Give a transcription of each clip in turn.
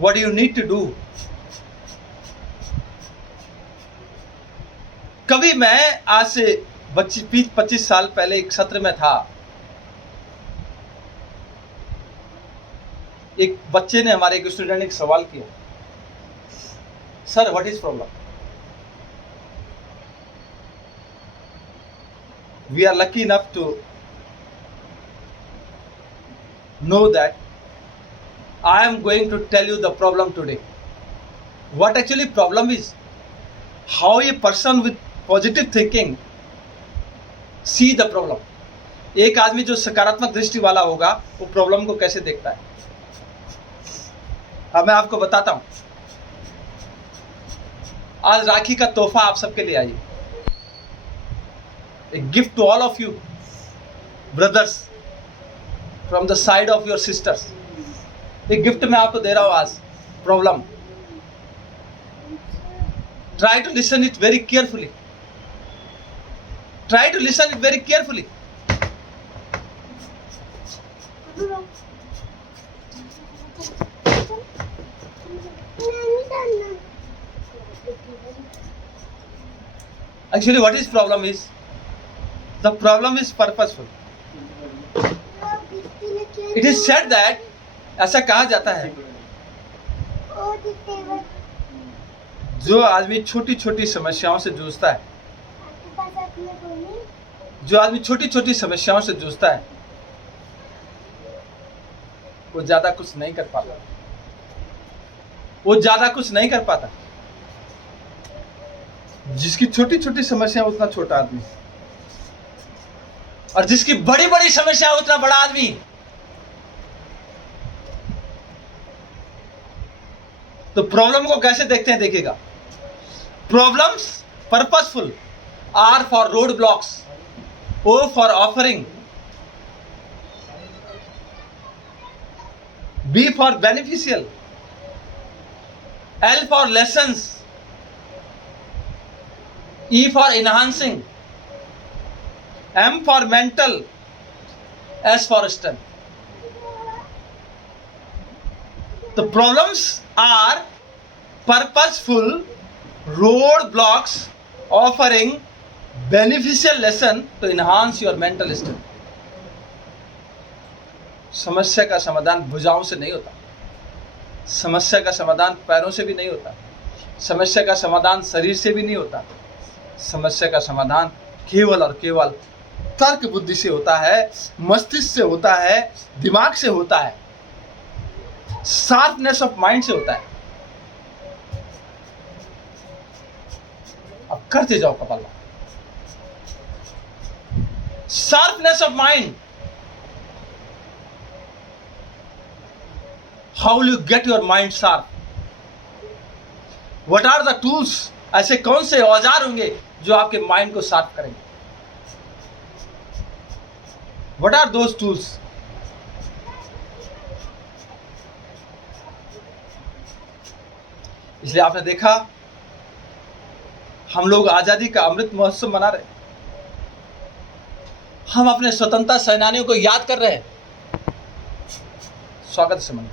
what you need to do. कभी मैं आज से 25 साल पहले एक सत्र में था, एक बच्चे ने, हमारे एक स्टूडेंट ने एक सवाल किया, sir what is problem? We are lucky enough to know that I am going to tell you the problem today. What actually problem is, how a person with positive thinking see the problem. एक आदमी जो सकारात्मक दृष्टि वाला होगा वो problem को कैसे देखता है। अब मैं आपको बताता हूं। आज राखी का तोहफा आप सबके लिए आई, a gift to all of you brothers from the side of your sisters. एक गिफ्ट मैं आपको दे रहा हूं आज, problem. Try to listen it very carefully. Try to listen it very carefully. Actually, what is problem is, the problem is purposeful. It is said that, ऐसा कहा जाता है, जो आदमी छोटी छोटी समस्याओं से जूझता है, जो आदमी छोटी छोटी समस्याओं से जूझता है, वो ज्यादा कुछ नहीं कर पाता, वो ज्यादा कुछ नहीं कर पाता। जिसकी छोटी छोटी समस्या उतना छोटा आदमी, और जिसकी बड़ी बड़ी समस्या उतना बड़ा आदमी। तो प्रॉब्लम को कैसे देखते हैं, देखिएगा। Problems purposeful are for road blocks, O for offering, B for beneficial, L for lessons, E for enhancing, M for mental, S for strength. The problems are purposeful roadblocks offering beneficial lesson to enhance your mental strength. समस्या का समाधान भुजाओं से नहीं होता, समस्या का समाधान पैरों से भी नहीं होता, समस्या का समाधान शरीर से भी नहीं होता। समस्या का समाधान केवल और केवल तर्क बुद्धि से होता है, मस्तिष्क से होता है, दिमाग से होता है, शार्पनेस ऑफ माइंड से होता है। अब करते जाओ कपाल, sharpness of mind. How will you get your mind sharp? What are the tools? ऐसे कौन से औजार होंगे जो आपके माइंड को शार्प करेंगे? What are those tools? इसलिए आपने देखा, हम लोग आजादी का अमृत महोत्सव मना रहे, हम अपने स्वतंत्रता सेनानियों को याद कर रहे हैं, स्वागत से मना।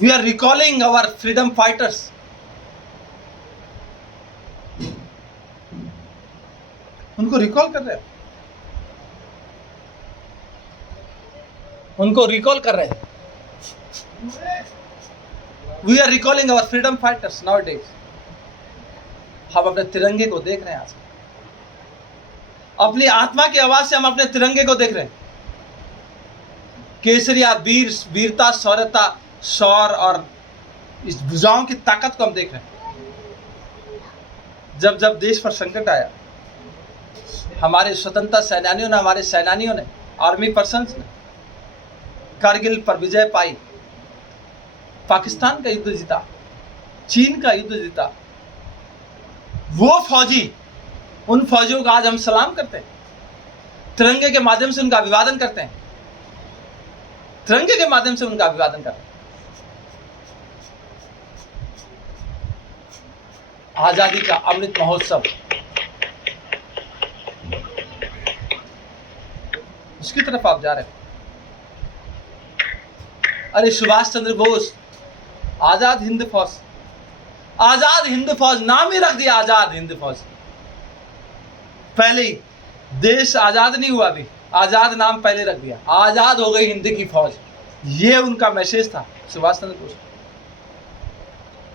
We are recalling our freedom fighters. उनको रिकॉल कर रहे हैं, उनको रिकॉल कर रहे हैं। We are recalling our freedom fighters nowadays. हम अपने तिरंगे को देख रहे हैं आज, अपनी आत्मा की आवाज से हम अपने तिरंगे को देख रहे हैं। केसरिया, वीर, वीरता, शौर्यता, शौर और इस भुजाओं की ताकत को हम देख रहे हैं। जब जब देश पर संकट आया, हमारे स्वतंत्रता सेनानियों ने, हमारे सेनानियों ने, आर्मी पर्सन्स ने कारगिल पर विजय पाई, पाकिस्तान का युद्ध जीता, चीन का युद्ध जीता। वो फौजी, उन फौजियों का आज हम सलाम करते हैं, तिरंगे के माध्यम से उनका अभिवादन करते हैं, तिरंगे के माध्यम से उनका अभिवादन करते हैं। आजादी का अमृत महोत्सव, उसकी तरफ आप जा रहे हैं। अरे सुभाष चंद्र बोस आजाद हिंद फौज, आजाद हिंद फौज नाम ही रख दिया, आजाद हिंद फौज। पहले ही देश आजाद नहीं हुआ, अभी आजाद नाम पहले रख दिया, आजाद हो गई हिंद की फौज। ये उनका मैसेज था सुभाष चंद्र बोस।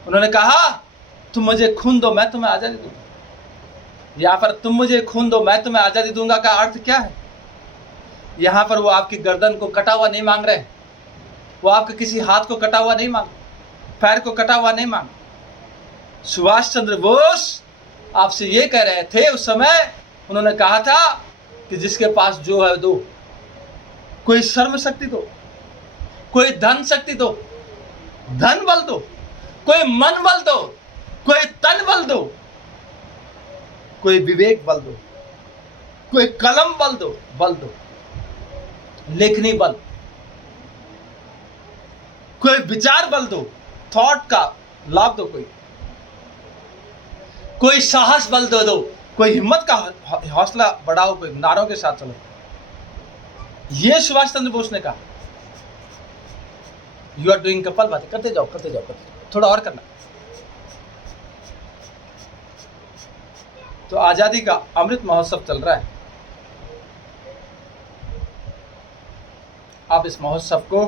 उन्होंने कहा तुम मुझे खून दो मैं तुम्हें आजादी दूंगा। यहाँ पर तुम मुझे खून दो मैं तुम्हें आजादी दूंगा का अर्थ क्या है? यहाँ पर वो आपकी गर्दन को कटा हुआ नहीं मांग रहे, वो आपके किसी हाथ को कटा हुआ नहीं मांग, पैर को कटा हुआ नहीं मांग। सुभाष चंद्र बोस आपसे ये कह रहे थे उस समय, उन्होंने कहा था कि जिसके पास जो है दो, कोई श्रम शक्ति दो, कोई धन शक्ति दो, धन बल दो, कोई मन बल दो, कोई तन बल दो, कोई विवेक बल दो, कोई कलम बल दो, लेखनी बल, कोई विचार बल दो, थॉट का लाभ दो, कोई साहस बल दो, कोई हिम्मत का हौसला बढ़ाओ, कोई नारों के साथ चलो। ये सुभाष चंद्र बोस ने कहा। यू आर डूइंग कपल बातें, करते जाओ, थोड़ा और करना। तो आजादी का अमृत महोत्सव चल रहा है। आप इस महोत्सव को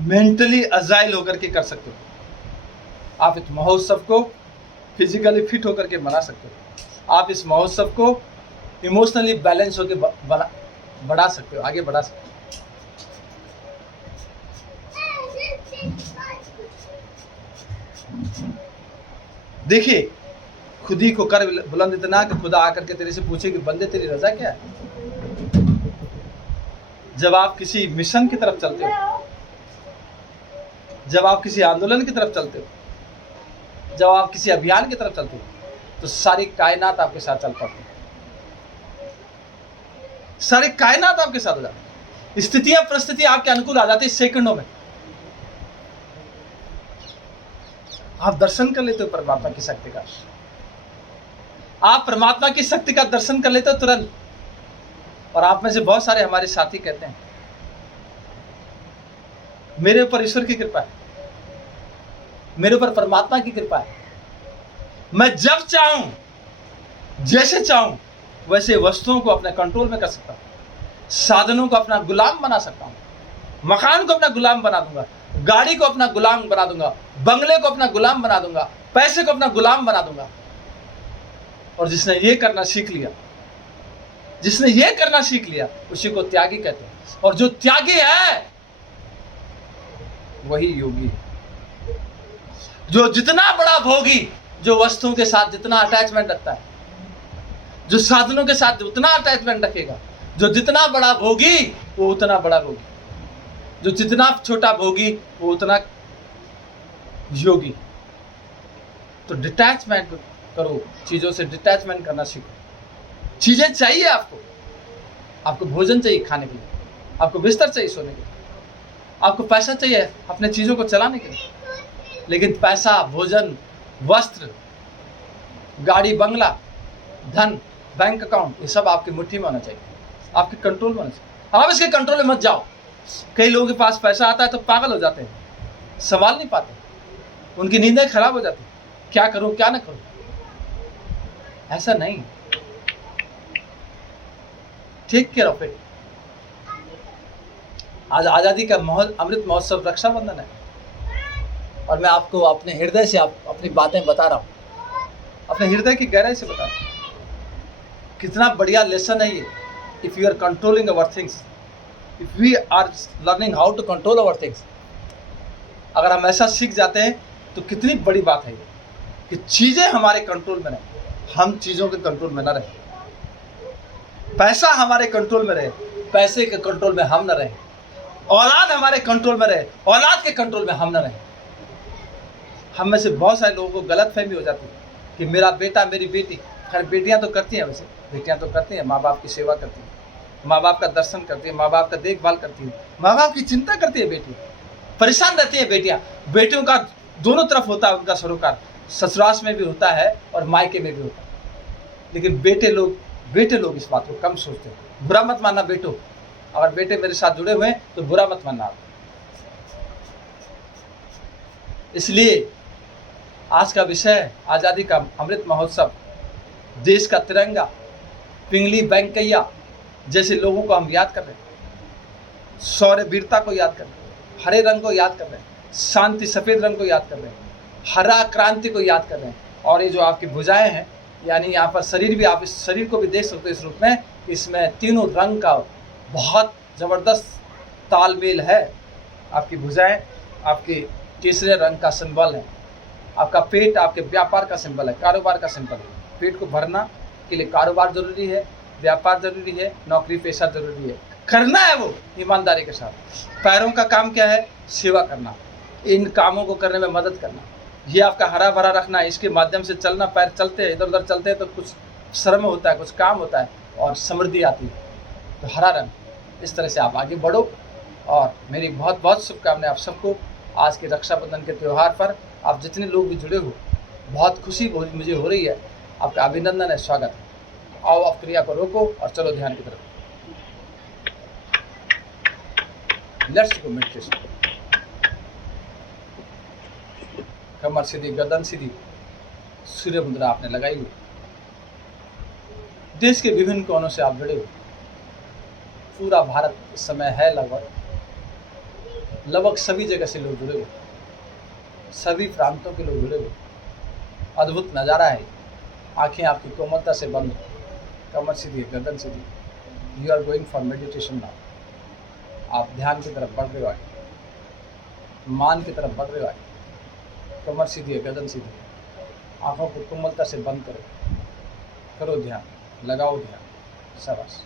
मेंटली अजाइल होकर के कर सकते हो। आप इस महोत्सव को फिजिकली फिट होकर के मना सकते हो। आप इस महोत्सव को इमोशनली बैलेंस होकर बढ़ा सकते हो, आगे बढ़ा सकते हो। देखिए, खुद ही को कर बुलंद इतना कि खुदा आकर के तेरे से पूछे कि बंदे तेरी रजा क्या है। जब आप किसी मिशन की तरफ चलते हो, जब आप किसी आंदोलन की तरफ चलते हो, जब आप किसी अभियान की तरफ चलते हो, तो सारी कायनात आपके साथ चल पाती है। सारी कायनात आपके साथ हो जाती है। स्थितियां परिस्थितियां आपके अनुकूल आ जाती है सेकंडों में। आप दर्शन कर लेते हो परमात्मा की शक्ति का। आप परमात्मा की शक्ति का दर्शन कर लेते हो तुरंत। और आप में से बहुत सारे हमारे साथी कहते हैं मेरे ऊपर ईश्वर की कृपा है, मेरे ऊपर परमात्मा की कृपा है। मैं जब चाहूं, जैसे चाहूं, वैसे वस्तुओं को अपने कंट्रोल में कर सकता हूं, साधनों को अपना गुलाम बना सकता हूं, मकान को अपना गुलाम बना दूंगा, गाड़ी को अपना गुलाम बना दूंगा, बंगले को अपना गुलाम बना दूंगा, पैसे को अपना गुलाम बना दूंगा। और जिसने ये करना सीख लिया, जिसने ये करना सीख लिया, उसी को त्यागी कहते हैं। और जो त्यागी है वही योगी है। जो जितना बड़ा भोगी, जो वस्तुओं के साथ जितना अटैचमेंट रखता है, जो साधनों के साथ उतना अटैचमेंट रखेगा, जो जितना बड़ा भोगी वो उतना बड़ा रोगी, जो जितना छोटा भोगी वो उतना योगी। तो डिटैचमेंट करो, चीजों से डिटैचमेंट करना सीखो। चीजें चाहिए आपको, आपको भोजन चाहिए खाने के लिए, आपको बिस्तर चाहिए सोने के लिए, आपको पैसा चाहिए अपने चीजों को चलाने के लिए। लेकिन पैसा, भोजन, वस्त्र, गाड़ी, बंगला, धन, बैंक अकाउंट, ये सब आपकी मुट्ठी में होना चाहिए, आपके कंट्रोल में होना चाहिए। आप इसके कंट्रोल में मत जाओ। कई लोगों के पास पैसा आता है तो पागल हो जाते हैं, संभाल नहीं पाते, उनकी नींदें खराब हो जाती, क्या करूं क्या ना करूं। ऐसा नहीं, टेक केयर ऑफ इट। आज आजादी का अमृत महोत्सव रक्षाबंधन है और मैं आपको अपने हृदय से अपनी बातें बता रहा हूं, अपने हृदय की गहराई से बता रहा हूं। कितना बढ़िया लेसन है ये। If you are controlling our things, if we are learning how to control our things, अगर हम ऐसा सीख जाते हैं तो कितनी बड़ी बात है ये कि चीजें हमारे कंट्रोल में रहे, हम चीजों के कंट्रोल में न रहे। पैसा हमारे कंट्रोल में रहे, पैसे के कंट्रोल में हम न रहे। औलाद हमारे कंट्रोल में रहे, औलाद के कंट्रोल में हम न रहे। हम में से बहुत सारे लोगों को गलतफहमी हो जाती है कि मेरा बेटा, मेरी बेटी, खैर बेटियां तो करती हैं, वैसे बेटियां तो करती हैं, माँ बाप की सेवा करती हैं, माँ बाप का दर्शन करती है, माँ बाप का देखभाल करती है, माँ बाप की चिंता करती है बेटी, परेशान रहती है बेटियां। बेटियों का दोनों तरफ होता है उनका सरोकार, ससुराल में भी होता है और मायके में भी होता है। लेकिन बेटे लोग इस बात को कम सोचते हैं। बुरा मत मानना बेटो, अगर बेटे मेरे साथ जुड़े हुए हैं तो बुरा मत मानना। इसलिए आज का विषय है आज़ादी का अमृत महोत्सव। देश का तिरंगा, पिंगली वेंकैया जैसे लोगों को हम याद कर रहे हैं, शौर्य वीरता को याद कर रहे हैं, हरे रंग को याद कर रहे हैं, शांति सफ़ेद रंग को याद कर रहे हैं, हरा क्रांति को याद कर रहे हैं। और ये जो आपकी भुजाएं हैं, यानी यहाँ पर शरीर भी, आप इस शरीर को भी देख सकते हो इस रूप में, इसमें तीनों रंग का बहुत ज़बरदस्त तालमेल है। आपकी भुजाएं आपके केसरी रंग का सिंबल है, आपका पेट आपके व्यापार का सिंबल है, कारोबार का सिंबल है। पेट को भरना के लिए कारोबार जरूरी है, व्यापार जरूरी है, नौकरी पेशा जरूरी है, करना है वो ईमानदारी के साथ। पैरों का काम क्या है? सेवा करना, इन कामों को करने में मदद करना। ये आपका हरा भरा रखना, इसके माध्यम से चलना, पैर चलते हैं इधर उधर चलते हैं तो कुछ श्रम होता है, कुछ काम होता है और समृद्धि आती है। तो हरा रंग, इस तरह से आप आगे बढ़ो। और मेरी बहुत बहुत शुभकामनाएं आप सबको आज के रक्षाबंधन के त्यौहार पर। आप जितने लोग भी जुड़े हो, बहुत खुशी मुझे हो रही है। आपका अभिनंदन है, स्वागत है। आओ आप क्रिया को रोको और चलो ध्यान की तरफ। Let's go meditation. कमर सीधी, गर्दन सीधी, सूर्य मुद्रा आपने लगाई हुई। देश के विभिन्न कोनों से आप जुड़े हो। पूरा भारत इस समय है लगभग सभी जगह से लोग जुड़े हो, सभी प्रांतों के लोग जुड़े हो। अद्भुत नज़ारा है। आंखें आपकी कोमलता से बंद, कमर सीधी, गर्दन सीधी। You are going for meditation now. आप ध्यान की तरफ बढ़ रहे हो, आगे मान की तरफ बढ़ रहे हो। आगे कमर सीधी है, गर्दन सीधी, आंखों को कोमलता से बंद करो, करो ध्यान, लगाओ ध्यान। शाबाश।